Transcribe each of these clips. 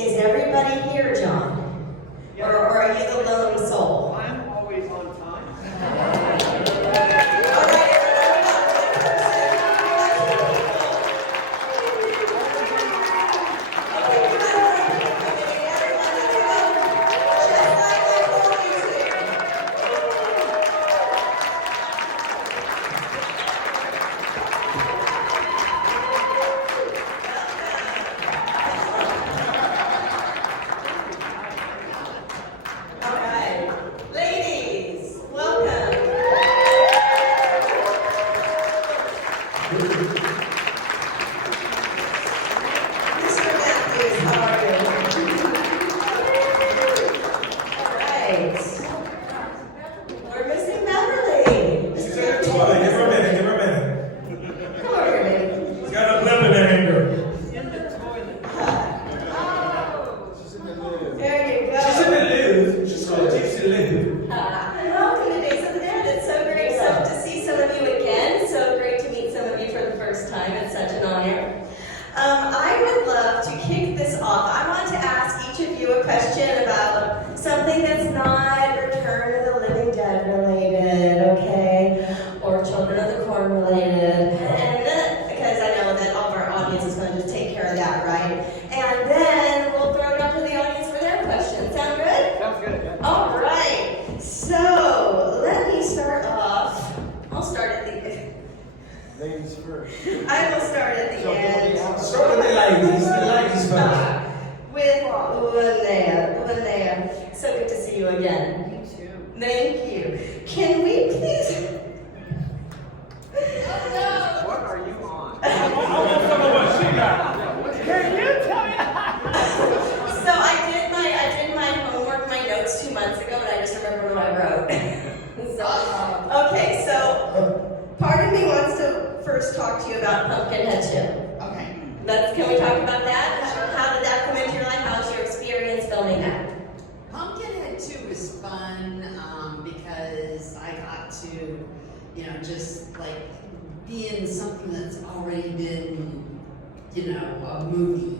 Is everybody here, John? Or are you the lone soul? I'm always on time. We're missing Beverly. She's in the toilet. Give her a minute. Give her a minute. Come over here, baby. She's got a limp in her hanger. In the toilet. She's in the loo. There you go. She's in the loo. She's called Gypsy Lou. Welcome to Days of the Dead. It's so great to see some of you again. So great to meet some of you for the first time. It's such an honor. I would love to kick this off. I want to ask each of you a question about something that's not Return of the Living Dead related, okay? Or Children of the Corn related. And because I know that all of our audience is going to just take care of that, right? And then we'll throw it up to the audience for their questions. Sound good? Sounds good. Yeah. All right. So let me start off. I'll start at the Ladies first. I will start at the end. Start with the ladies. The ladies first. With Linnea. So good to see you again. Me too. Thank you. Can we please? What are you on? I want some of what she got. Can you tell me? So I did my homework, my notes 2 months ago, and I just remember what I wrote. Okay, so part of me wants to first talk to you about Pumpkinhead 2. Okay. Can we talk about that? How did that come into your life? How was your experience filming that? Pumpkinhead 2 was fun because I got to, just like be in something that's already been, a movie.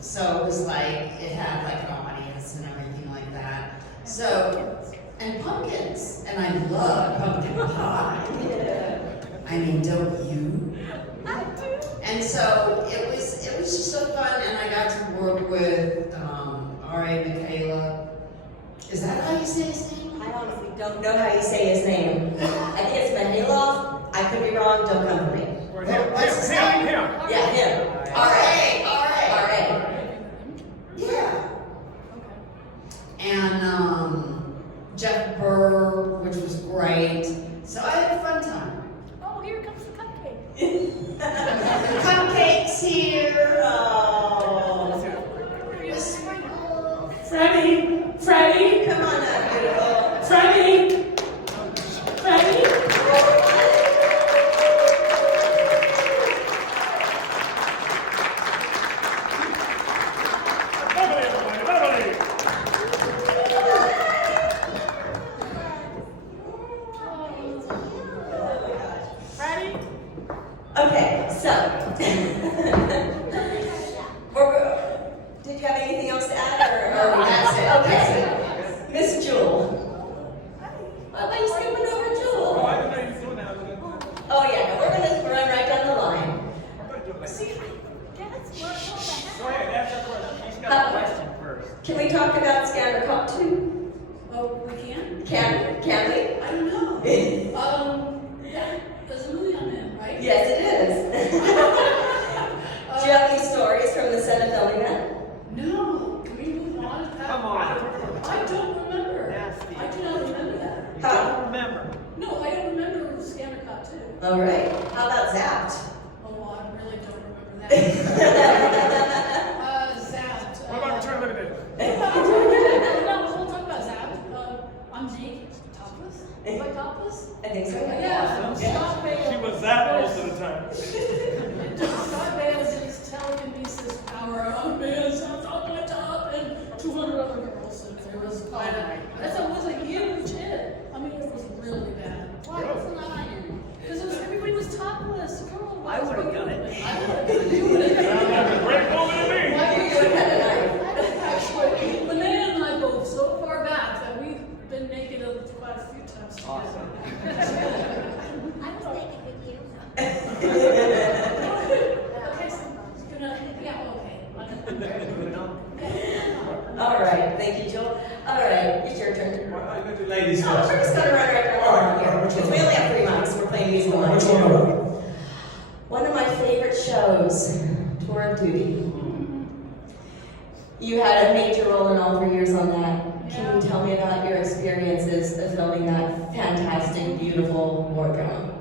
So it was like, it had like an audience and everything like that. So, and pumpkins, and I love pumpkin pie. I mean, don't you? I do. And so it was just so fun, and I got to work with R.A. Michaela. Is that how you say his name? I honestly don't know how you say his name. I think it's Mathews. I could be wrong. Don't come for me. What's his name? Him. Yeah, him. R.A. R.A. Yeah. And Jeff Burr, which was great. So I had a fun time. Oh, here comes the cupcake. Cupcakes here. Oh. The sprinkle. Freddie, Come on up, beautiful. Freddie. Beverly, everybody. Beverly. Freddie. Okay, so. Did you have anything else to add, or That's it. Okay. That's it. Miss Jewel. Why are you skipping over Jewel? Oh, I didn't know you were doing that. Oh yeah, no, we're gonna run right down the line. I'm going to do it like See, this. that's what the Go ahead, ask your question. She's got a question first. Can we talk about Scanner Cop 2? Oh, we can? Can we? I don't know. There's a movie on it, right? Yes, it is. Do you have any stories from the set of filming that? No. Can we move on? Come on. I don't remember. Nasty. I do not remember that. You Huh. don't remember. No, I don't remember Scanner Cop 2. All right. How about Zapped? Oh, I really don't remember that. Zapped. What about Return of the Living Dead? No, we'll talk about Zapped. I'm Zeke, topless. All right, thank you, Joel. All right, it's your turn. I let the ladies Oh, we're just first. gonna run right All right, along here, which because one? we only have 3 mics, we're playing musical Which mics one here. are we? One of my favorite shows, Tour of Duty. You had a major role in all 3 years on that. Can you tell me about your experiences of filming that fantastic, beautiful war drama?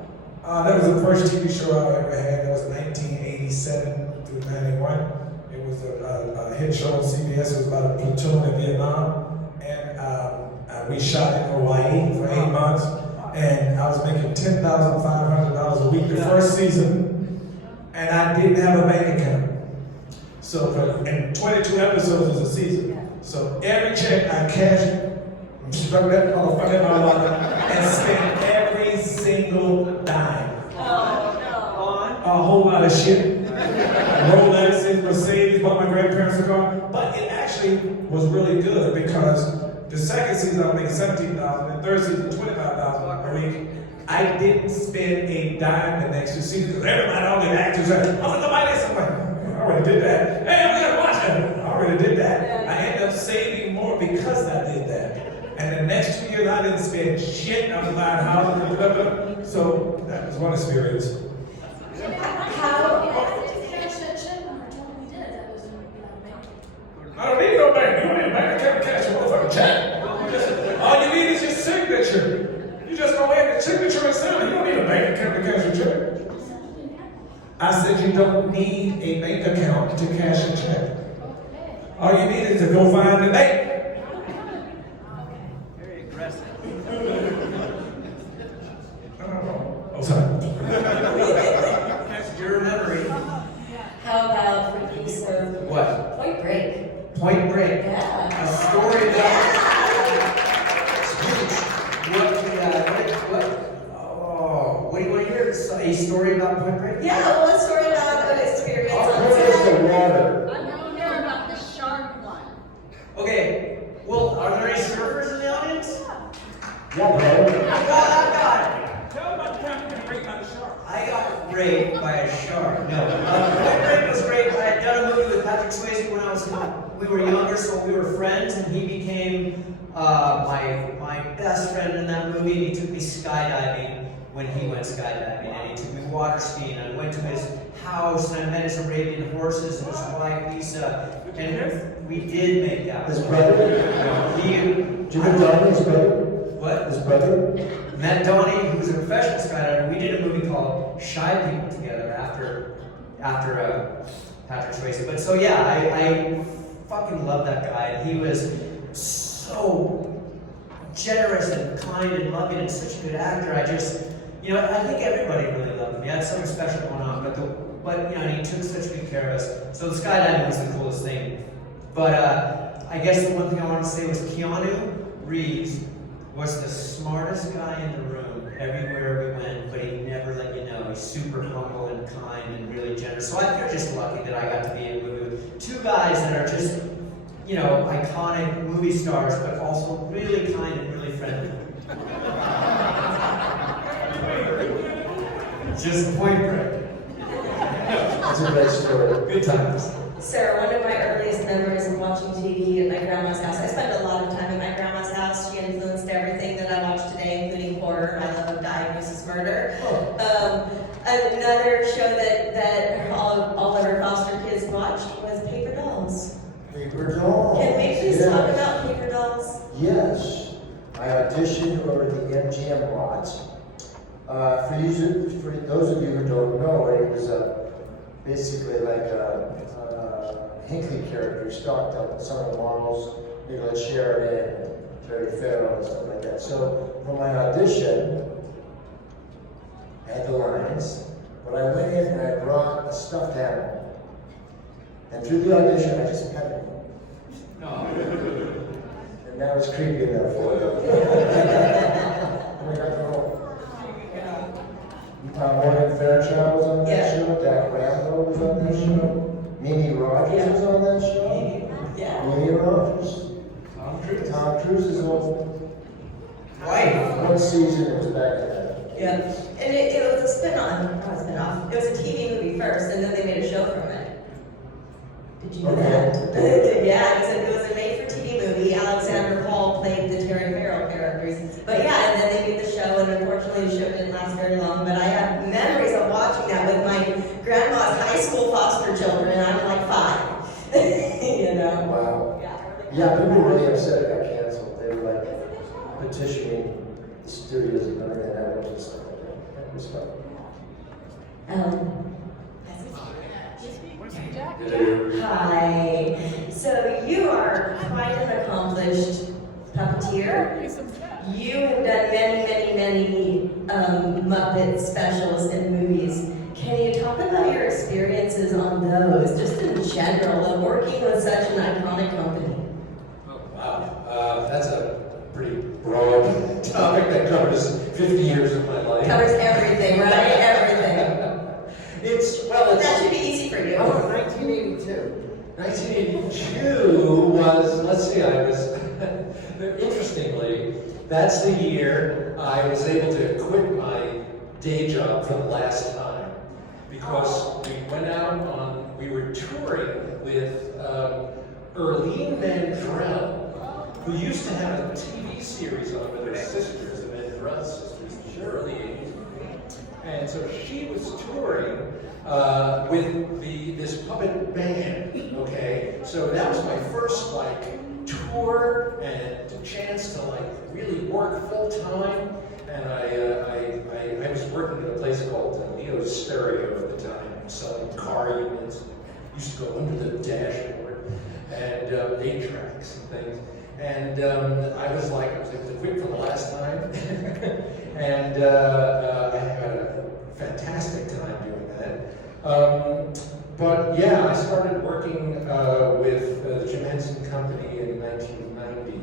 That was the first TV show I ever had. That was 1987 through 91. It was a hit show on CBS. It was about a platoon in Vietnam. And we shot in Hawaii for 8 months. And I was making $10,500 a week the first season. And I didn't have a bank account. So, and 22 episodes is a season. So every check I cashed, stuck that motherfucker in my locker, and spent every single dime. A whole lot of shit. Rolexes, Mercedes, bought my grandparents a car. But it actually was really good because the second season I was making $17,000, and the third season $25,000 a week. I didn't spend a dime the next 2 seasons because everybody, all the actors said, I was nobody else. I'm like, I already did that. Hey, I'm gonna watch that. I already did that. I ended up saving more because I did that. And the next 2 years I didn't spend shit. I was buying houses and whatever. So that was one experience. I don't need no bank. You don't need a bank account to cash a motherfucking check. All you need is your signature. You just go in and signature and send it. You don't need a bank account to cash a check. I said you don't need a bank account to cash a check. All you need is to go find the bank. Very aggressive. Oh, sorry. That's your memory. How about for you, sir? What? Point Break. Point Break. Yeah. A story what do you want to hear? A story about Point Break? Yeah, well, let's story about an experience I'll on put this set. to water. I want to hear about the shark one. Okay. Well, are there any surfers in the audience? Yeah, bro. I got Tell them about the time you got raped by the shark. I got raped by a shark. No. Point Break was great. I had done a movie with Patrick Swayze when we were younger, so we were friends, and he became my best friend in that movie. He took me skydiving when he went skydiving, and he took me water skiing. I went to his house, and I met his Arabian horses and his wife Lisa, and we did make out. His brother? He, Jimmy Donnie's brother? what? His brother? Matt Donnie, who was a professional skydiver, we did a movie called Shy People together after Patrick Swayze. But so yeah, I fucking love that guy, and he was so generous and kind and loving and such a good actor. I just, I think everybody really loved him. He had something special going on, but he took such good care of us. So the skydiving was the coolest thing. But I guess the one thing I wanted to say was Keanu Reeves was the smartest guy in the room everywhere we went, but he never let you know. He's super humble and kind and really generous. So I feel just lucky that I got to be in a movie with 2 guys that are just, iconic movie stars, but also really kind and really friendly. Just Point Break. That's a great story. Good times. Sarah, one of my earliest memories of watching TV at my grandma's house. I spent a lot of time at my grandma's house. She influenced everything that I watch today, including horror. I love Diagnosis Murder. Another show that all of her foster kids watched was Paper Dolls. Paper Dolls. Can we please yes. talk about Paper Dolls? Yes. I auditioned over at the MGM lot. For those of you who don't know, it was basically like a Hinckley character, stalked up some of the models, Nicholas Sheridan, and Terry Farrell, and stuff like that. So for my audition, I had the lines, but I went in and I brought a stuffed animal. And through the audition, I just petted him. And that was creepy enough for them. And I got the role. Morgan Fairchild was on that Yeah. show, Dak Rambo was on that show, Mimi Rogers was on that show. Yeah. Mimi Rogers. Tom Cruise. Tom Cruise's old Wife. one season, it was back in that. Yeah. And it was a spin-off. Not a spin-off. It was a TV movie first, and then they made a show from it. Did you know that? Yeah, it was a made-for-TV movie. Alexander Paul played the Terry Farrell characters. But yeah, and then they made the show, and unfortunately the show didn't last very long. But I have memories of watching that with my grandma's high school foster children, and I'm like 5. You know? Wow. Yeah, people were really upset it got canceled. They were like petitioning the studios and none of that networks and stuff like that. It was fun. Hi. So you are quite an accomplished puppeteer. You have done many Muppet specials and movies. Can you talk about your experiences on those, just in general, of working with such an iconic company? Oh, wow. That's a pretty broad topic that covers 50 years of my life. Covers everything, right? Everything. That should be easy for you. 1982. 1982 was, let's see, interestingly, that's the year I was able to quit my day job for the last time. Because we were touring with Erlene Mandrell, who used to have a TV series on with her sisters, the Mandrell sisters, early 80s. And so she was touring with this puppet band, okay? So that was my first, tour and chance to, really work full-time. And I was working at a place called Neo Stereo at the time, selling car units. Used to go under the dashboard and 8-tracks and things. And I was able to quit for the last time. And I had a fantastic time doing that. But yeah, I started working with the Jim Henson Company in 1990.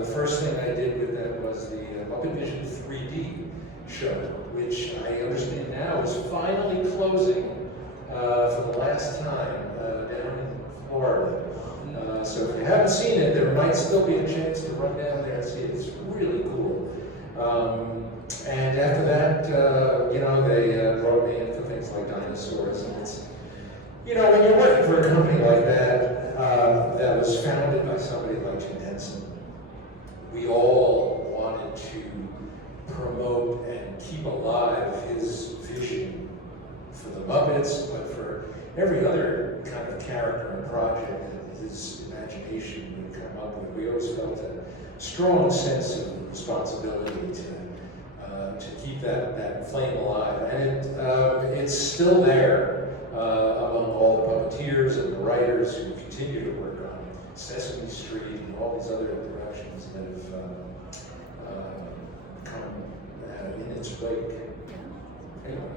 The first thing I did with them was the Muppet Vision 3D show, which I understand now is finally closing for the last time down in Florida. So if you haven't seen it, there might still be a chance to run down there and see it. It's really cool. And after that, they brought me in for things like dinosaurs. And it's, when you're working for a company like that, that was founded by somebody like Jim Henson, we all wanted to promote and keep alive his vision for the Muppets, but for every other kind of character and project that his imagination would come up with. We always felt a strong sense of responsibility to keep that flame alive, and it's still there among all the puppeteers and the writers who continue to work on Sesame Street and all these other productions that have come in its wake. Anyway.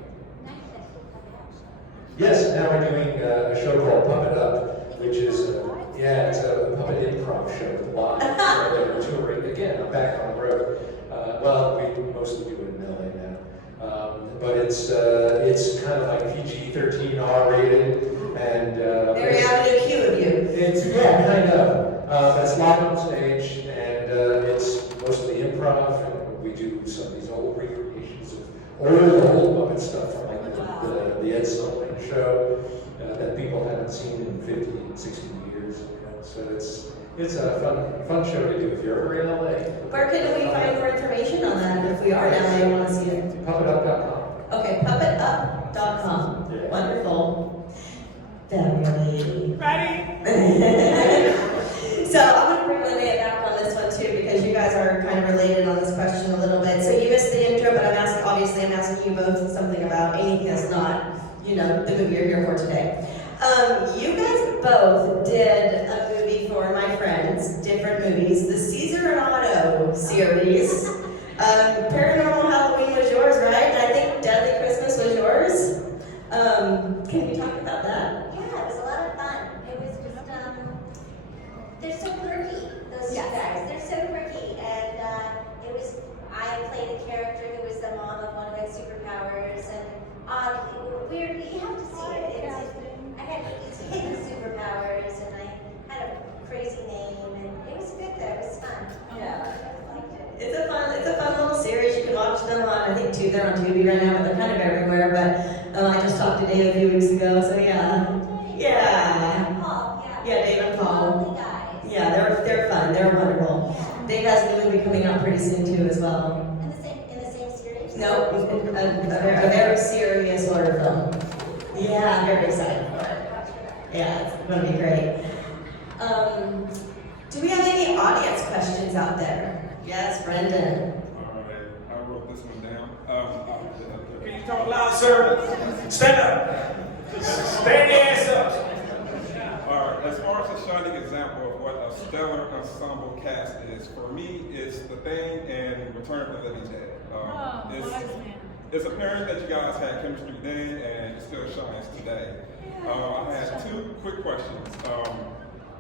Yes, now we're doing a show called Puppet Up, which is it's a puppet improv show live. We're touring again. I'm back on the road. We mostly do it in LA now, but it's kind of like PG-13, R-rated, and Very Avenue Q of you. it's kind of. That's live on stage, and it's mostly improv. And we do some of these old recreations of old Muppet stuff from the Ed Sullivan show that people haven't seen in 50, 60 years. So it's a fun show to do if you're ever in LA. Where can we find more information on that if we are in LA and want to see it? Puppetup.com. Okay, puppetup.com. Yeah. Wonderful. Beverly. Ready? So I'm going to bring Linnea back on this one too, because you guys are kind of related on this question a little bit. So you missed the intro, but I'm asking you both something about anything that's not, the movie you're here for today. You guys both did a movie for my friends, different movies, the Caesar and Otto series. Paranormal Halloween was yours, right? And I think Deadly Christmas was yours. Can you talk about that? Yeah, it was a lot of fun. It was just, they're so quirky, those two guys. They're so quirky. And I played a character who was the mom of one of its superpowers. And weirdly, you have to see it. I had these hidden superpowers, and I had a crazy name. And it was good though, it was fun. Yeah. I liked it. It's a fun little series. You can watch them on, I think they're on Tubi right now, but they're kind of everywhere. But I just talked to Dave a few weeks ago, so yeah. Yeah. Oh, Yeah, it's gonna be great. Do we have any audience questions out there? Yes, Brendan. Alright, I wrote this one down. Can you talk loud, sir? Stand up. Stand your ass up. Alright, as far as a shining example of what a stellar ensemble cast is, for me, it's The Thing and Return of the Living Dead. It's apparent that you guys had chemistry then and it still shines today. I had two quick questions.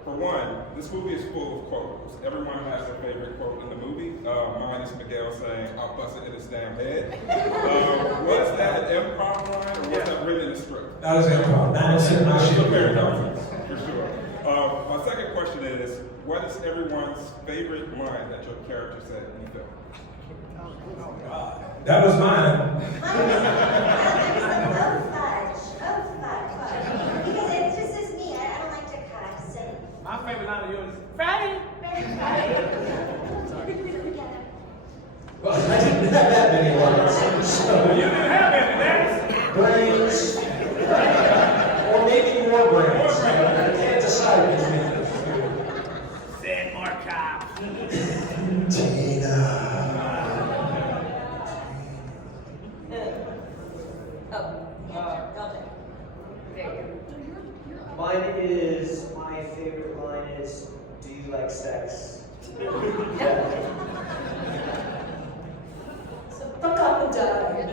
For one, this movie is full of quotes. Everyone has their favorite quote in the movie. Mine is Miguel saying, "I'll bust it in his damn head." Was that an improv line or was that written in the script? That was improv. That was my shit. Very confident, for sure. My second question is, what is everyone's favorite line that your character said in the film? That was mine. Oh, fudge. Because it's just as me. I don't like to cuss. And My favorite line of yours is Friday. Well, I didn't have that many lines. So, You didn't have any, Dennis. brains, or maybe more brains. I can't decide between them. Said more cops. Tina. Mine is, my favorite line is, "Do you like sex?" So fuck off and die.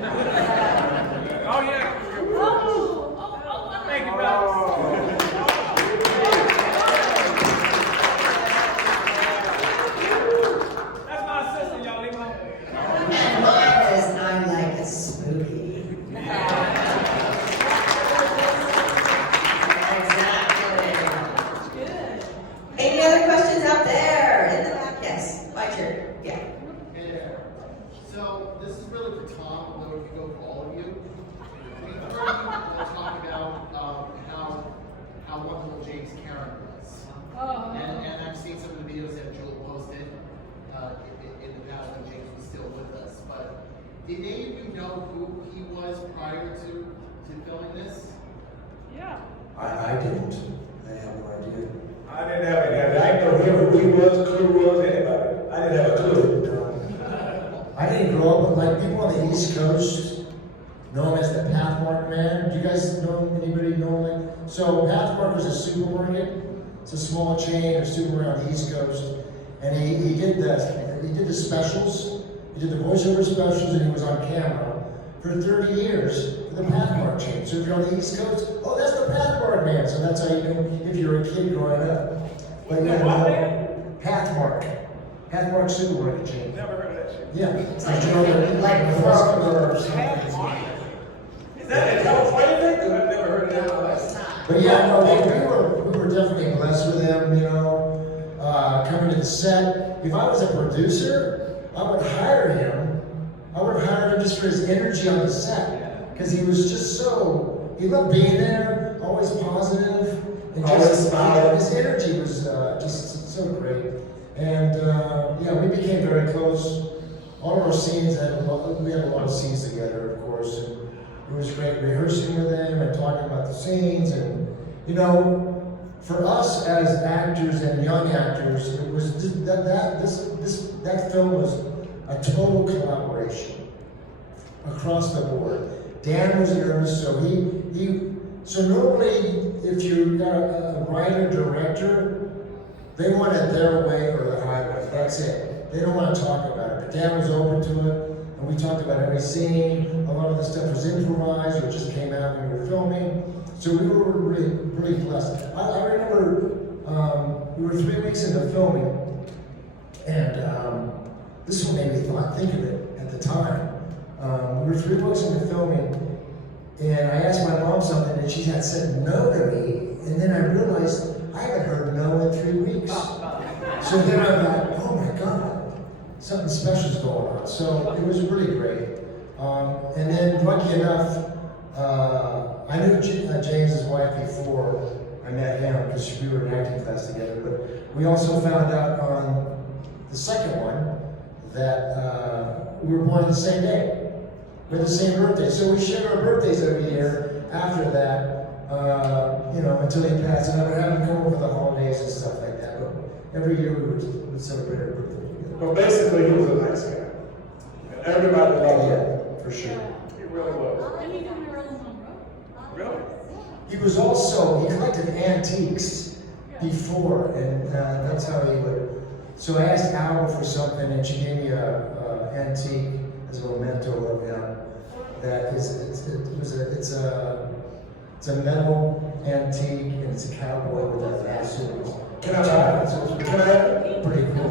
Oh, yeah. Thank you, brother. That's my sister, y'all. Leave me alone. And mine is, I'm like a spooky. Any other questions out there in the back? Yes, my turn. Yeah. Hey there. So this is really for Thom, although it could go for all of you. We've heard you talk about how wonderful James' character was. And I've seen some of the videos that Jewel posted in the past when James was still with us. But did any of you know who he was prior to filming this? I didn't. I have no idea. I didn't have any. I didn't know who he was, who was, anybody. I didn't have a clue. I didn't grow up with like people on the East Coast know him as the Pathmark Man. Do you guys know anybody know him? So Pathmark was a supermarket. It's a small chain of supermarket on the East Coast, and he did the specials. He did the voiceover specials, and he was on camera for 30 years for the Pathmark chain. So if you're on the East Coast, oh, that's the Pathmark Man. So that's how you know if you're a kid growing up. But yeah, Pathmark supermarket chain. Never heard of that shit. Yeah, it's like like Is that a California thing? 'Cause I've never heard of that in my life. But yeah, no, we were definitely blessed with him, you know, coming to the set. If I was a producer, I would hire him. I would have hired him just for his energy on the set. Because he was just he loved being there, always positive, and just smiling. His energy was just so great. And yeah, we became very close. All of our scenes we had a lot of scenes together, of course, and it was great rehearsing with him and talking about the scenes. And you know, for us as actors and young actors, it was just that film was a total collaboration across the board. Dan was nervous, so so normally if you got a writer director, they want it their way or the highway. That's it. They don't want to talk about it. But Dan was open to it, and we talked about every scene. A lot of the stuff was improvised or just came out when we were filming. So we were really blessed. I remember we were 3 weeks into filming, and this is what made me think of it at the time. We were 3 weeks into filming, and I asked my mom something, and she had said no to me, and then I realized I haven't heard no in 3 weeks. So then I thought, oh my God, something special's going on. So it was really great. And then lucky enough, I knew James's wife before I met him because we were in acting class together. But we also found out on the second one that we were born on the same day. We had the same birthday. So we shared our birthdays every year after that. you know, until he passed. And I would have him come over for the holidays and stuff like that. But every year we would celebrate our birthday together. Well, basically, he was a nice guy. And everybody loved him. Yeah, for sure. He really was. And you can Marilyn Monroe. Really? He was also, he collected antiques before, and that's how he would. So I asked Al for something, and she gave me a antique as a memento of him. That is, it's a metal antique, and it's a cowboy with a suit. Can I have it? Can I have it? Pretty cool.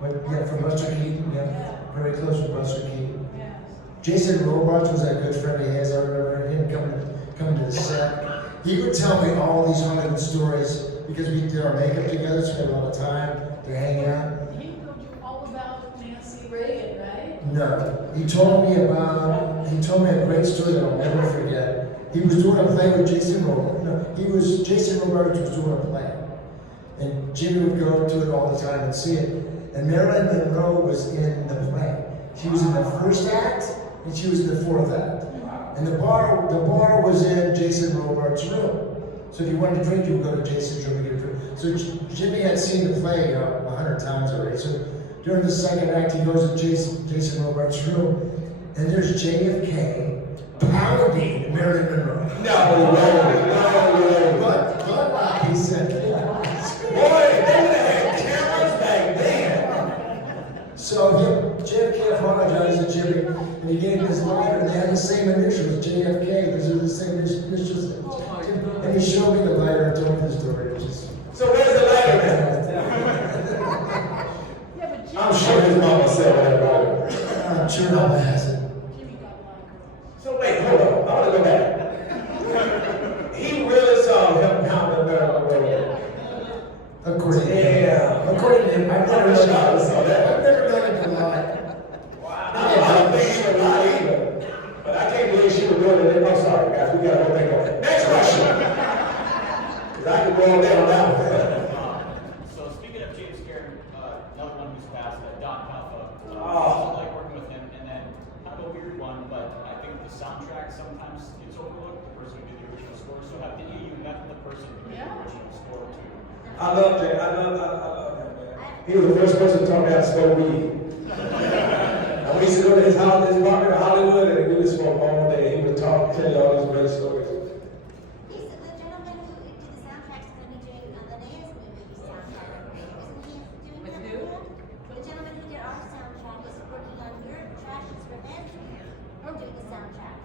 But yeah, from Buster Keaton, yeah, very close with Buster Keaton. Jason Robards was a good friend of his. I remember him coming to the set. He would tell me all these Hollywood stories because we did our makeup together, spent a lot of time to hang out. He told you all about Nancy Reagan, right? No, he told me a great story that I'll never forget. He was doing a play with Jason Robards. No, Jason Robards was doing a play. And Jimmy would go to it all the time and see it. And Marilyn Monroe was in the play. She was in the first act, and she was in the fourth act. And the bar was in Jason Robards' room. So if you wanted to drink, you would go to Jason's room and get a drink. So Jimmy had seen the play 100 times already. So during the second act, he goes to Jason Robards' room, and there's JFK pounding Marilyn Monroe. No way. But he said, Boy, they would have had cameras back then. So JFK apologized to Jimmy, and he gave him his lighter, and they had the same initials, JFK. These are the same initials. And he showed me the lighter and told me the story. So where's the lighter man? Yeah, but Jimmy, I'm sure his mama said that about it. I'm sure Allan has it. Jimmy got like So wait, hold on. I want to go back. He really saw him pound the barrel of the According to him. Yeah. According to him, I've never I done saw that. I've never done it to lie. I don't think she would lie either. But I can't believe she was doing it. I'm sorry, guys. We got to go back on. Next question. 'Cause I could go on down that one. So speaking of James Cameron, another one who's passed, Don Calfa. Oh. I like working with him, and then kind of a weird one, but I think the soundtrack sometimes gets overlooked. The person who did the original score. So have any of you met the person who did the original score too? I love Jay. I love him, man. He was the first person to tell me how to smoke weed. And we used to go to his house, his apartment in Hollywood, and we would smoke all day. He would talk, tell you all these great stories. He's the gentleman who did the soundtrack is going to be doing Linnea's movie soundtrack. Isn't he doing that? The gentleman who did our soundtrack is working on your Trash's Revenge or doing the soundtrack.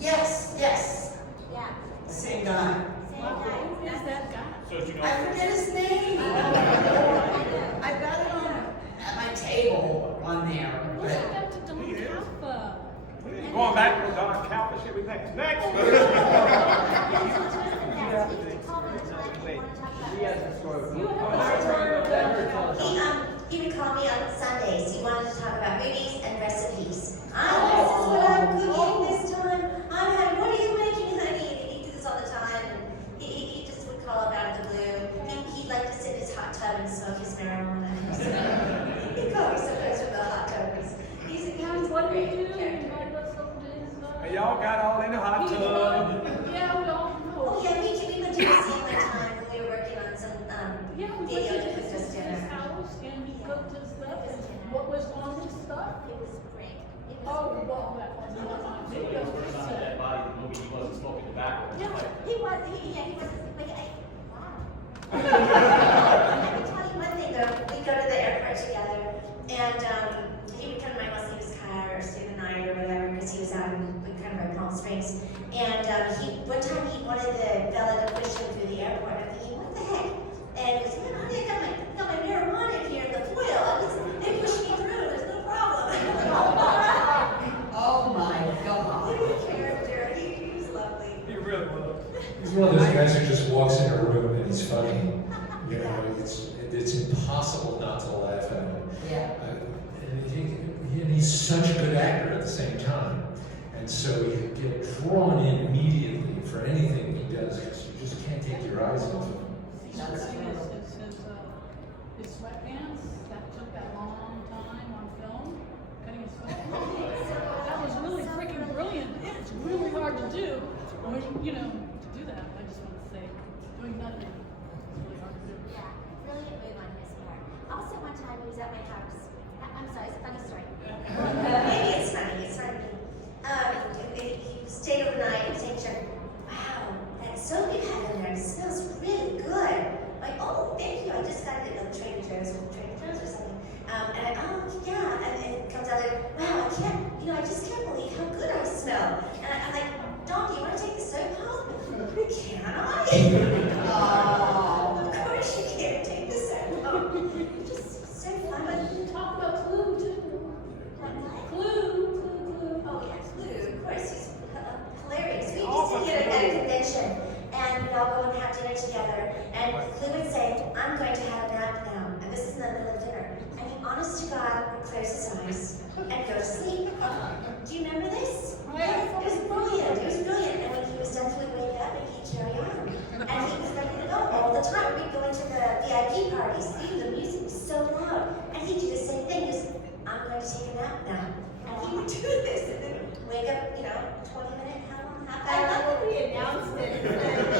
Yes. Yeah. Same guy. Same guy. who is that guy? So do you know? I forget his name. I've got it at my table on there. What's that to Don Calfa? Going back to Don Calfa, should we next? Next! He would call me on Sundays. He wanted to talk about movies and recipes. This is what I'm cooking this time. What are you making, honey? And he'd do this all the time. And he just would call up out of the blue. He'd like to sit in his hot tub and smoke his marijuana. He'd call me sometimes from the hot tub. He's a What do you do? character. Invite us over to his And y'all got all in the hot tub. Yeah, we all know. Oh yeah, we went to the scene one time when we were working on some Yeah, we video went to to cook us his dinner. house and he cooked his stuff and what was on his stuff? It was great. It was Oh, well, that was not on So when he was working on Dead Body, the movie, he wasn't smoking tobacco. No, Like, he was. Wow. Let me tell you one thing though. We go to the airport together, and he would come to my house. He was car or stay the night or whatever because he was out in kind of like Palm Springs. And one time he wanted the fella to push him through the airport. I'm thinking, what the heck? And he was like, honey, I got my marijuana in here in the foil. They pushed me through. There's no problem. Oh my God. He was a character. He was lovely. He really was. He's one of those guys who just walks in a room and he's funny. You know, it's impossible not to laugh at him. Yeah. And he's such a good actor at the same time. And so you get drawn in immediately for anything he does because you just can't take your eyes off him. His sweatpants, that took that long time on film, cutting his sweatpants. That was really freaking brilliant. It's really hard to do. to do that. I just want to say, doing nothing is really hard to do. Yeah, brilliant move on his part. Also, one time he was at my house. I'm sorry, it's a funny story. Maybe it's funny. It's funny. He stayed overnight and he said, "Wow, that soap you have in there smells really good." Like, "Oh, thank you. I just got it at Trader Joe's or something." And "Oh, yeah." And it comes out like, "Wow, I just can't believe how good I smell." And I'm like, "Dom, do you want to take the soap home?" "Can I?" Oh, of course you can't take the soap home. You're just so fun. But talk about Clue too. Clue. Oh yeah, Clue. Of course, he's hilarious. We used to get at a convention, and we'd all go and have dinner together. And Clue would say, "I'm going to have a nap now," and this is in the middle of dinner. And he, honest to God, would close his eyes and go to sleep. Do you remember this? It was brilliant. It was brilliant. And when he was done, he would wake up and he'd carry on. And he was ready to go all the time. We'd go into the VIP parties. Even the music was so loud. And he'd do the same thing. He was, "I'm going to take a nap now." And he would do this and then wake up, 20 minutes, half I hour. love that we announced it. You couldn't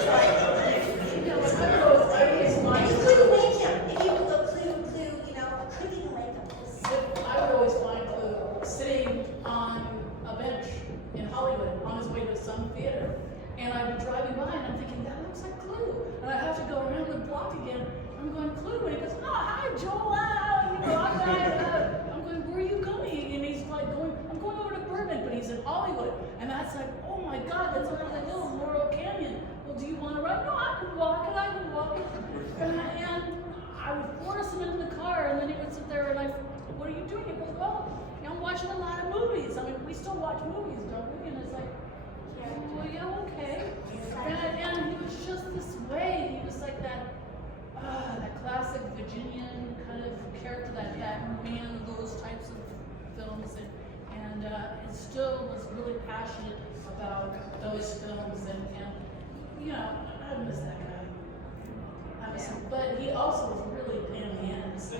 wake him. If you would go Clue, couldn't even wake him. I would always find Clue sitting on a bench in Hollywood on his way to some theater. And I'd be driving by and I'm thinking, that looks like Clue. And I'd have to go around the block again. I'm going, "Clue." And he goes, "Oh, hi, Joel. I'm going, "Where are you going?" And he's like, "I'm going over to Bourbon," but he's in Hollywood. And that's like, "Oh my God, that's over the hill, Laurel Canyon. Well, do you want to ride?" "No, I can walk it. And I would force him into the car, and then he would sit there, and "What are you doing?" He goes, "Well, I'm watching a lot of movies. I mean, we still watch movies, don't we?" And it's like, "Well, yeah, okay." And he was just this way. He was like that classic Virginian kind of character, that man of those types of films, and still was really passionate about those films, and I miss that guy. But he also was really damn hands. He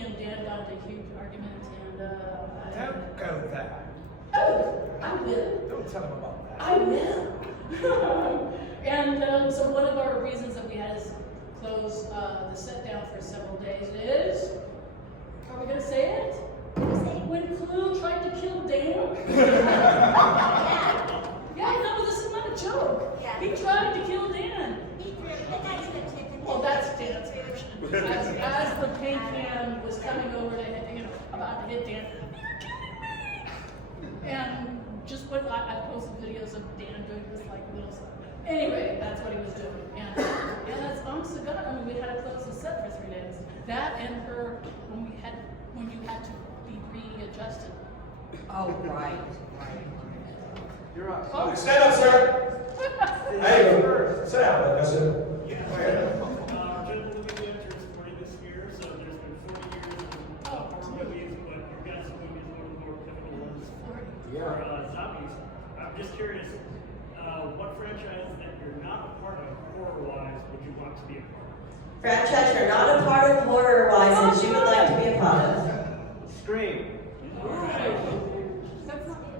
and Dan got into a huge argument, and Don't go there. Oh, I will. Don't tell him about that. I will. And so one of our reasons that we had to close the set down for several days is, are we going to say it? When Clue tried to kill Dan? Yeah, no, this is not a joke. Yeah. He tried to kill Dan. Well, that's Dan's version. As the paint can was coming over to hit, about to hit Dan, "You're killing me!" And just what I posted videos of Dan doing this little stuff. Anyway, that's what he was doing. And that's honest to God. I mean, we had to close the set for 3 days. That and when you had to be readjusted. Oh, right. You're up. Oh, Stand up, sir. Hey, sit down. That's it. General movie enters 40 this year, so there's been 40 years of horror movies, but your guys' movie is one of the more pivotal ones for zombies. I'm just curious, what franchise that you're not a part of, horror-wise, would you want to be a part of? Franchise you're not a part of horror-wise that you would like to be a part of. Scream.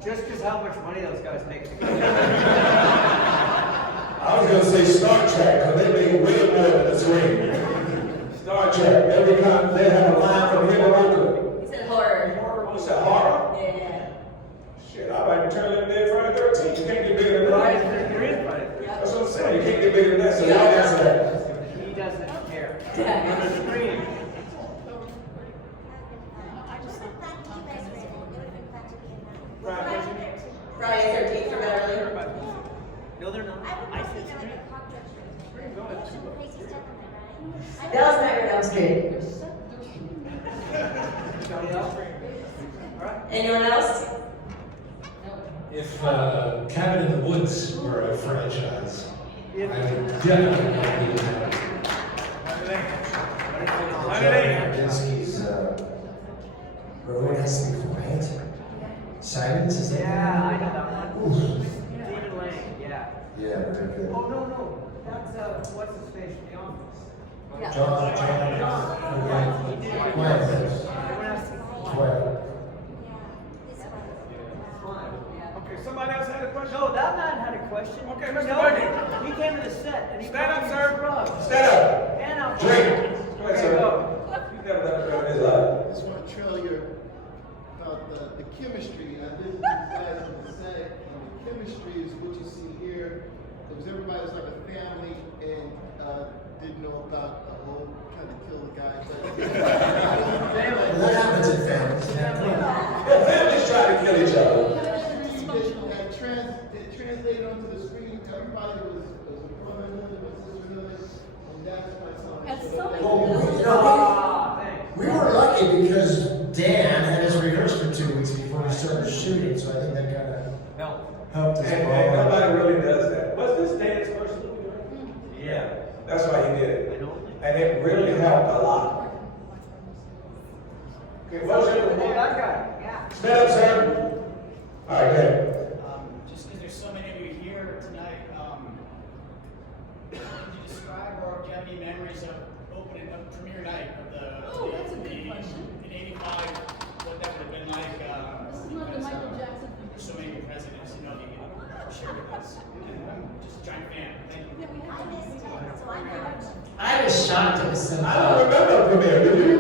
Just because how much money those guys make. I was going to say Star Trek, because they make way more than the screen. Star Trek, every time they have a line from here to Oakland. He said horror. You said horror? Yeah. Shit, I like to turn them dead Friday 13th. You can't get bigger than that. There is Friday. That's what I'm saying. You can't get bigger than that, so y'all answer that. He doesn't care. Yeah. Scream. Friday 13th for Beverly. No, they're not. I would see like a cockroach. There's some crazy stuff in there, right? Bell's Nightmare on Elm Street. Anybody else? All right. Anyone else? If Cabin in the Woods were a franchise, I would definitely not be in Kandinsky's, Rowan Has to Be Quiet. Silence is that? Yeah, I know that one. Stephen Lang, yeah. Yeah, they're good. Oh, no. That's, what's his face from The Office? Yeah. John. Okay, somebody else had a question? question? No, that man had a question. Okay, Mr. No, Bundy. he came to the set and he Stand up, sir. Stand up. And out. Drink. Go ahead, sir. Go. You've never done a show in his life. I just want to tell you about the chemistry. I lived with these guys on the set, and the chemistry is what you see here. Because everybody was like a family and didn't know about the whole kind of kill the guy. Well, that happens in families. Yeah, families try to kill each other. It translated onto the screen. Everybody was a brotherhood, a sisterhood, and that's my son. And so many Well, we were lucky because Dan had his rehearsal for 2 weeks before we started shooting, so I think that kind of helped us. And nobody really does that. Was this Dan's first movie? Yeah, that's why he did it. And it really helped a lot. Okay, what's your that guy. Yeah. Stand up, sir. All right, good. Just because there's so many of you here tonight, could you describe or do you have any memories of opening up premiere night of the? Oh, that's a good question. In '85, what that would have been like. This is not the Michael Jackson thing. There's so many presidents, you know, that you can share with us. And I'm just a giant fan. Thank you. I missed it, so I know. I was shocked it was so I don't remember the premiere, do you?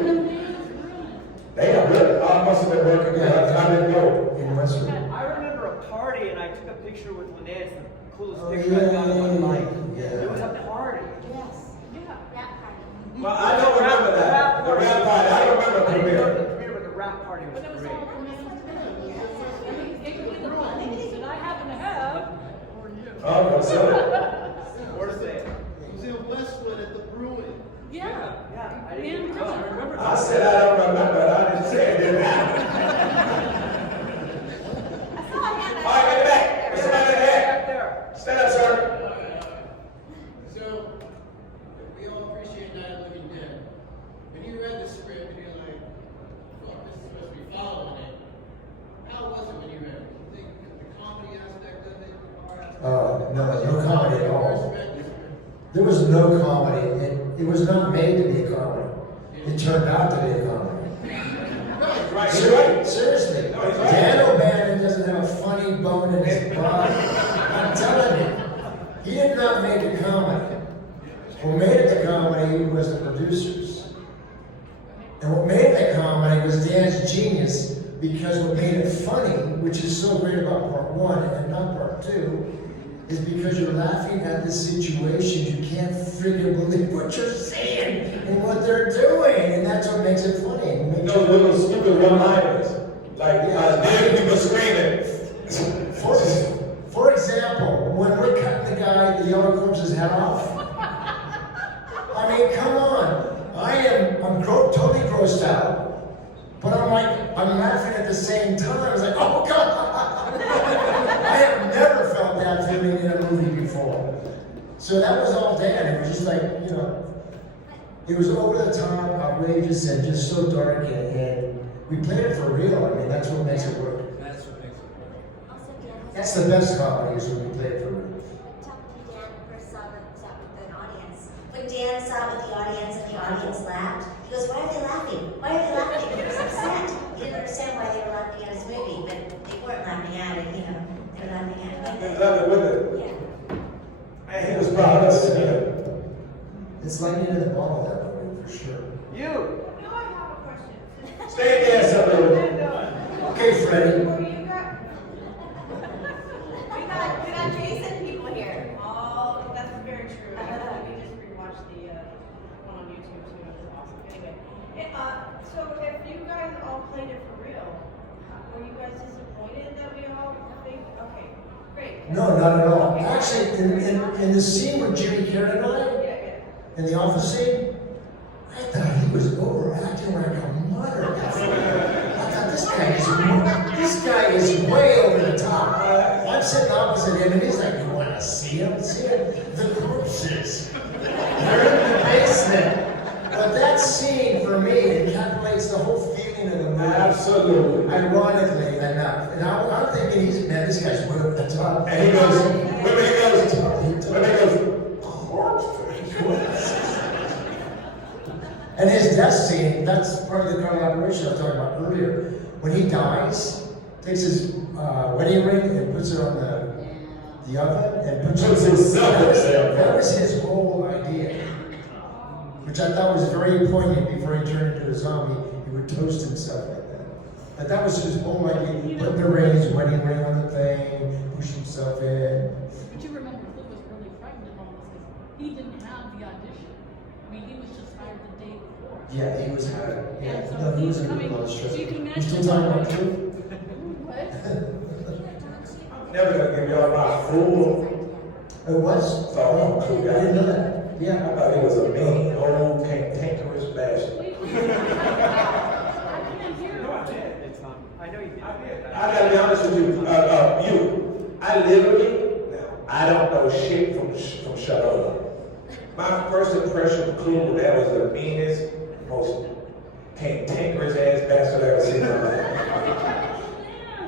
Damn, really? I must have been working there. I didn't know. In West Virginia. I remember a party and I took a picture with Linnea. It's the coolest Oh, picture I've got in my life. yeah. It was a party. Yes. Yeah. Rap party. Well, I don't remember that. The rap party. I don't remember the I didn't go to premiere. the premiere, but the rap party was But it was great. all the money that I happen to have. Or you. Oh, no, sir. Worth it. It was in Westwood at the Bruin. Yeah. Yeah, I didn't go. I remember I said I don't remember it. I didn't say it didn't happen. All right, get back. Get somebody Back there. there. Stand up, sir. So, we all appreciate Night of the Living Dead. When you read the script and you're like, fuck, this is supposed to be following it. How was it when you read it? You think the comedy aspect of it? No comedy at all. There was no comedy. It was not made to be a comedy. It turned out to be a comedy. Right, you're right. Seriously. No, he's right. Dan O'Bannon doesn't have a funny bone in his body. I'm telling you. He did not make a comedy. What made it a comedy was the producers. And what made it a comedy was Dan's genius, because what made it funny, which is so great about part one and not part two, is because you're laughing at the situation. You can't freaking believe what you're seeing and what they're doing, and that's what makes it funny. It makes Those little stupid one-liners. Like, dead people screaming. For example, when we're cutting the guy, the yellow corpse's head off. I mean, come on. I'm totally grossed out, but I'm laughing at the same time. I was like, oh God! I have never felt that feeling in a movie before. So that was all Dan. It was just like, it was over the top, outrageous, and just so dark, and we played it for real. I mean, that's what makes it work. That's what makes it work. Also, Dan, That's the best comedy, is when we play it for real. talking to Dan first saw with an audience. When Dan saw it with the audience and the audience laughed, he goes, "Why are they laughing? Why are they laughing?" He was upset. He didn't understand why they were laughing at his movie, but they weren't laughing at it, they were laughing at it with it. Love it with it. Yeah. And he was proud of us. It's lightning in the bottle, that movie, for sure. You. No, I have a question. Stay there, somebody. Okay, Freddie. We got Jason people here. Oh, that's very true. We just rewatched the one on YouTube too. It was awesome. Anyway, so if you guys all played it for real, were you guys disappointed that we all think? Okay, great. No, not at all. Actually, in the scene with Jimmy Carrey and I, in the office scene, I thought he was overacting like a mother. I thought this guy is way over the top. I'm sitting opposite him, and he's like, "You want to see him? See him? The corpses. They're in the basement." But that scene, for me, encapsulates the whole feeling of the movie. Absolutely. Ironically enough. And I'm thinking, this guy's way over the top. And he goes, and his death scene, that's part of the collaboration I was talking about earlier. When he dies, takes his wedding ring and puts it on the the oven and Puts himself in there. that was his whole idea, which I thought was very poignant. Before he turned into a zombie, he would toast himself like that. But that was his whole idea. Put the ring, his wedding ring on the thing, push himself in. But you remember Phil was really frightened of all this because he didn't have the audition. I mean, he was just hired the day before. Yeah, he was hired. Yeah, And so no, he was he's in coming. a lot of stress. So you can You imagine. still talking about truth? What? Never gonna give y'all my fool. It was? Oh, I didn't know that. I Yeah. thought he was a mean, old, cantankerous bastard. I know you did. I gotta be honest with you, I literally, I don't know shit from Shut Up. My first impression of Clue that was the meanest, most cantankerous ass bastard I ever seen in my life.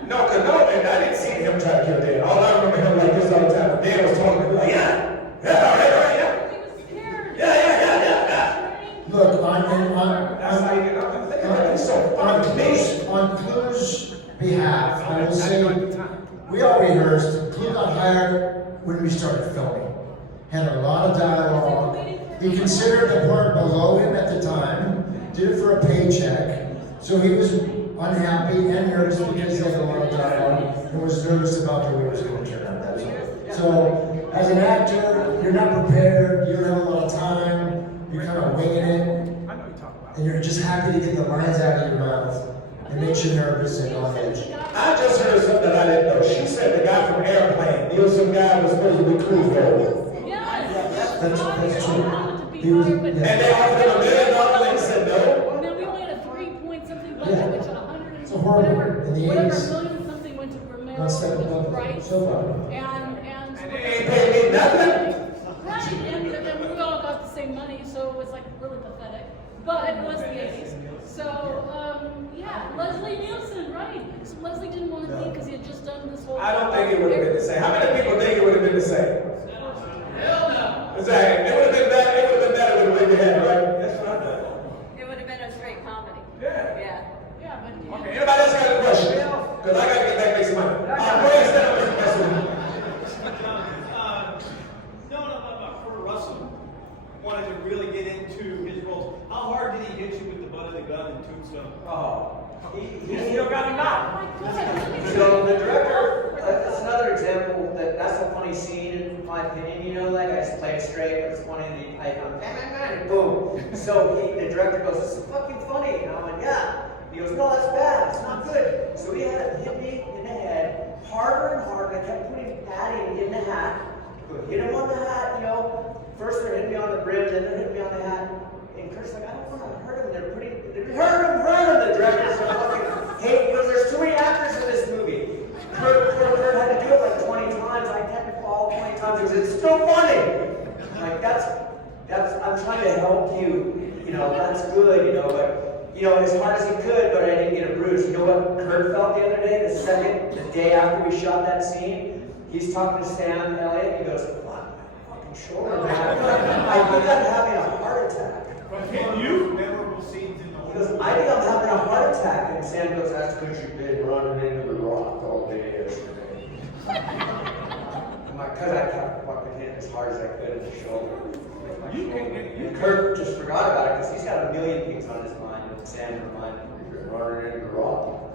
No, and I didn't see him try to kill Dan. All I remember him like this all the time. Dan was talking to me like, yeah. Look, That's how you get up. It's so funny. on Clue's behalf, I will say, we all rehearsed. Clue got hired when we started filming. Had a lot of dialogue. He considered the part below him at the time, did it for a paycheck. So he was unhappy and nervous because he had a lot of dialogue and was nervous about the way it was going to turn out. That's all. So, as an actor, you're not prepared, you don't have a lot of time, you're kind of winging it, and you're just happy to get the lines out of your mouth. It makes you nervous and on edge. I just heard something that I didn't know. She said the guy from Airplane, some guy was supposed to be Clue's role. That's true. He was, And they offered him $1 million and he said no. Now we only had a 3-point something budget, which 100 and It's a horrible whatever, in the whatever 80s. million something went to Romero, One step which above was right. so far. And They ain't paid me nothing. right, and we all got the same money, so it was like really pathetic. But it was the 80s. So yeah, Leslie Nielsen, right? So Leslie didn't want to leave because he had just done this whole. I don't think it would have been the same. How many people think it would have been the same? Hell no. Exactly. It would have been better. It would have been better with the way they had, right? That's what I thought. It would have been a straight comedy. Yeah. Yeah, but Okay. Anybody else got a question? Because I gotta get back and make some money. Go ahead, stand up and mess with me. About Kurt Russell. Wanted to really get into his roles. How hard did he hit you with the butt of the gun in Tombstone? Oh. He still got him out. So the director, that's another example that's a funny scene in my opinion, you know, like I just play it straight, but it's funny and and boom. So the director goes, "This is fucking funny." And I went, "Yeah." He goes, "No, that's bad, it's not good." So he had it hit me in the head harder and harder. I kept putting padding in the hat. Go hit him on the hat, you know. First they're hitting me on the brim, then they're hitting me on the hat. And Kurt's like, "I don't want to hurt him. They're hurt him. The director's so fucking hate because there's too many actors in this movie. Kurt had to do it like 20 times. I had to fall 20 times because it's still funny. Like that's I'm trying to help you. You know, that's good. You know, but you know, as hard as he could, but I didn't get a bruise. You know what Kurt felt the other day? The day after we shot that scene, he's talking to Sam Elliott. He goes, "Fuck, my fucking shoulder, man. I think I'm having a heart attack." You memorable scenes in the He goes, "I think I'm having a heart attack." And Sam goes, "That's because you've been running into the rock all day yesterday." Because I kept fucking hitting as hard as I could in the shoulder. And Kurt just forgot about it because he's got a million things on his mind. And Sam reminded him, "You've been running into the rock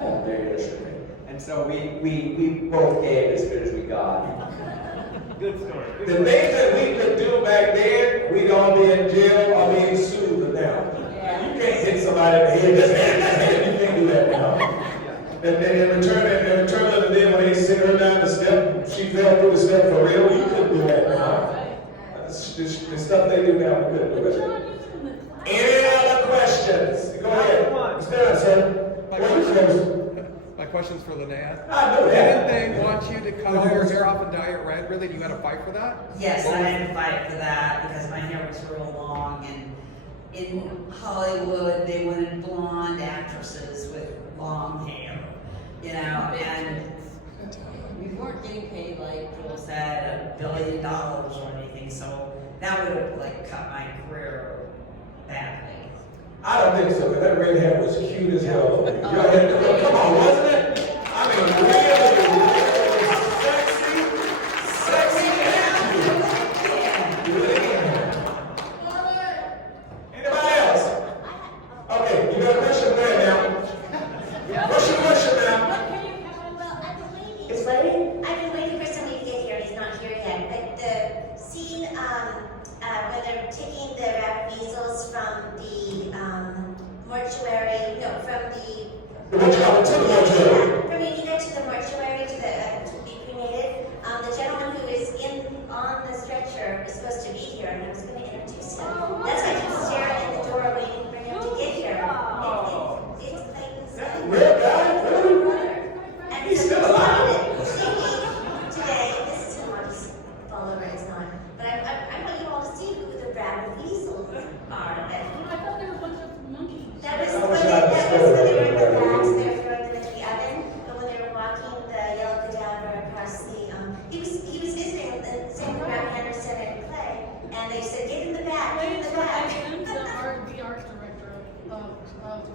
all day yesterday." And so we both gave as good as we got. Good story. The things that we could do back then, we'd all be in jail or being sued now. You can't hit somebody in the head. That's it. You can't do that now. And then in return of the day when they sent her down the step, she fell through the step for real. You couldn't do that now. The stuff they do now, we couldn't do it. Any other questions? Go ahead. Stand up, sir. My question's for Linnea. I know that. Didn't they want you to cut all your hair off and dye it red? Really? You had to fight for that? Yes, I had to fight for that because my hair was real long, and in Hollywood they wanted blonde actresses with long hair, you know, and we weren't getting paid like Joel said $1 billion or anything, so that would have like cut my career badly. I don't think so, because that red hair was cute as hell. Come on, wasn't it? I mean, really sexy. they're taking the wrapped weasels from the mortuary, no, from the Linnea to the mortuary to be cremated. The gentleman who is on the stretcher is supposed to be here, and I was going to introduce him. That's why I keep staring at the door waiting for him to get here. It's Clayton's Real guy? and He's so still alive. Today, this is him. I'll just fall over. It's not. But I want you all to see who the rabid weasels are. I thought they were a bunch of monkeys. That was when they were in the bags. They were throwing them into the oven. But when they were walking the yellow cadaver across the, he was visiting with the same around Anderson and Clay, and they said, "Get in the bag, get in the bag." The art director of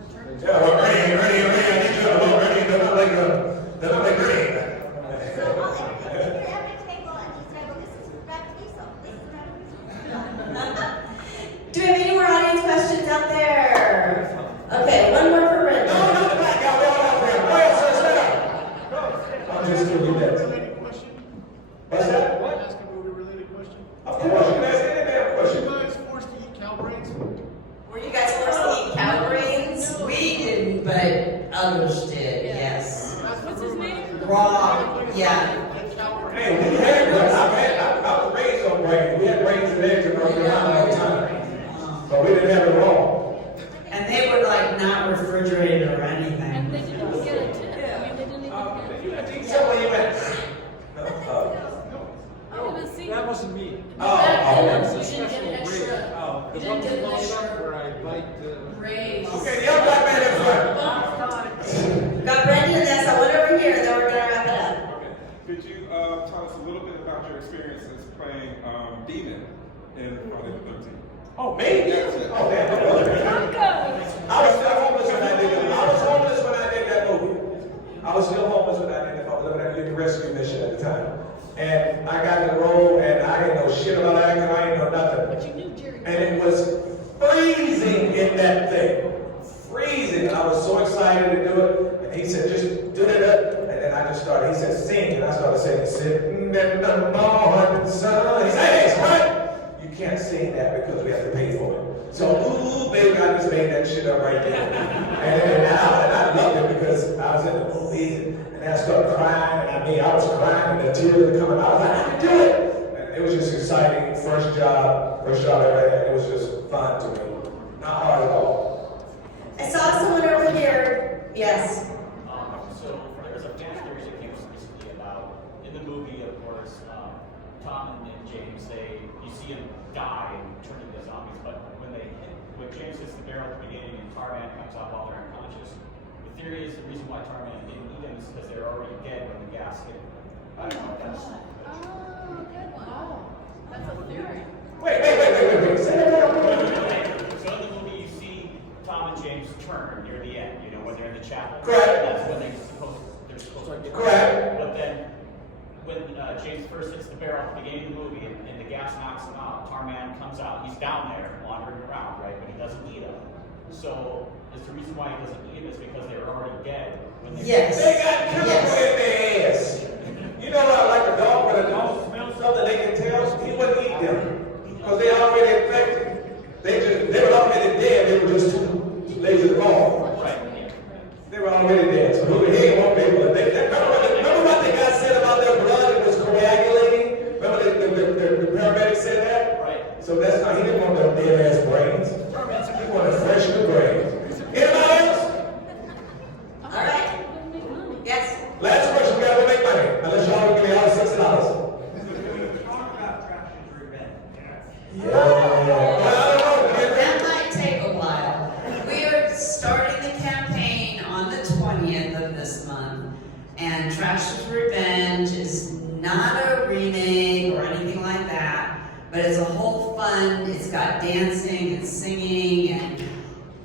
Return to Yeah, well, Ernie, I need you to hold Ernie, doesn't like green. So everything you're ever table, and he said, "Well, this is rabbit weasel. This is rabbit weasel." Do we have any more audience questions out there? Okay, one more for Randolph. No, not the back, y'all. We all out there. Go ahead, sir, stand up. I'm just kidding, that. What's that? What? Ask a movie-related question. Of course, you can ask any damn question. Were you guys forced to eat cow brains? Were you guys forced to eat cow brains? We didn't, but others did, yes. What's his name? Raw, yeah. Hey, we had I was raised on brains. We had brains and eggs around all the time. But we didn't have it raw. And they were like not refrigerated or anything. And they didn't get a tip. I mean, they didn't even That wasn't me. You didn't get an extra. The You didn't get an extra where I bite the raise. Okay, the young black man in front. Got Brendan and Nessa, one over here, and then we're gonna wrap it up. Okay. Could you tell us a little bit about your experiences playing Demon in Friday the 13th? Oh, me? Oh, man. I was still homeless when I did that. I was homeless when I did that movie. I was still homeless when I did that. I was living at a rescue mission at the time. And I got the role, and I didn't know shit about acting. I didn't know nothing. But you knew Jerry. And it was freezing in that thing. Freezing. And I was so excited to do it. And he said, just do it up. And then I just started. He said, sing. And I started singing, sitting in the morning sun. He said, hey, what? You can't sing that because we have to pay for it. So, ooh, baby, I just made that shit up right there. and I loved it because I was in the movies. And I started crying. And I was crying and the tears were coming out. I was like, I can do it. And it was just exciting. First job I ever had. It was just fun to me. Not hard at all. I saw someone over here. Yes. So there's a fan theory that came up recently about, in the movie, of course, Thom and James, you see them die and turn into zombies, but when James hits the barrel at the beginning and Tarman comes out while they're unconscious, the theory is the reason why Tarman didn't eat them is because they're already dead when the gas hit them. I don't know if that's Good one. Oh, that's a theory. Wait. Say that again. So in the movie, you see Thom and James turn near the end, when they're in the chapel. Correct. That's when they're supposed to get Correct. But then, when James first hits the barrel at the beginning of the movie and the gas knocks him out, Tarman comes out. He's down there wandering around, right? But he doesn't eat them. So, is the reason why he doesn't eat them is because they were already dead when they Yes. They got chemical in their ass. You know what, like a dog, when a dog smells something, they can tell he wouldn't eat them. Because they already infected. They were already dead, they were just too lazy to call. Right. They were already dead. So he ain't be able to remember what the guy said about their blood? It was coagulating. Remember the paramedic said that? Right. So that's not, he didn't want them dead ass brains. He wanted fresh new brains. Anybody else? All right. Yes. Last question, we gotta go make money. Unless y'all give me all $60. Talk about Trash's revenge. That might take a while. We are starting the campaign on the 20th of this month, and Trash's Revenge is not a remake or anything like that, but it's a whole fun. It's got dancing and singing and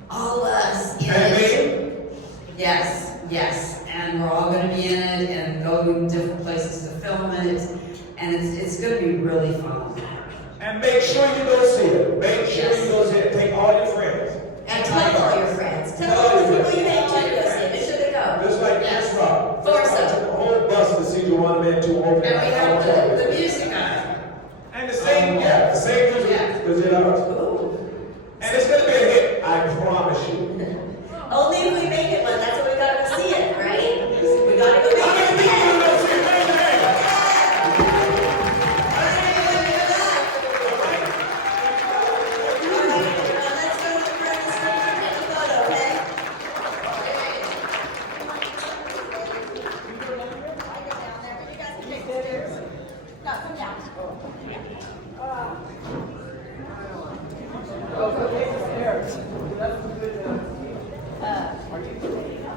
all us in it. Yes, and we're all going to be in it and go to different places to film it, and it's going to be really fun. And make sure you go see it. Make sure you go see it. Take all your friends. And tell all your friends. Tell all the people you hate to go see it. Make sure they go. Just like this rock. Force I took a whole bus to see the one man, two open. And we have the music on it. And the same, the same music. Because it is. And it's going to be a hit, I promise you. Only if we make it one. That's what we gotta go see it, right? We gotta go make it again.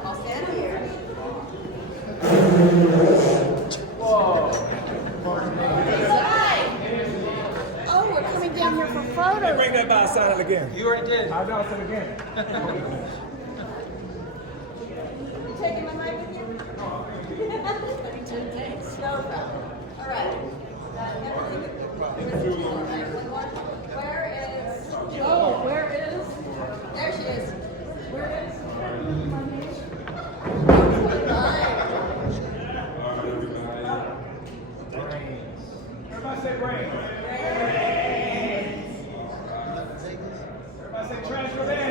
I'll stand here. Oh, we're coming down here for photos. Hey, bring that by side again. You already did. I'll do it again. You taking my mic with you? Thanks. No problem. All right. Where is? Oh, where is? There she is. Where is? Everybody say brains. Everybody say transformation.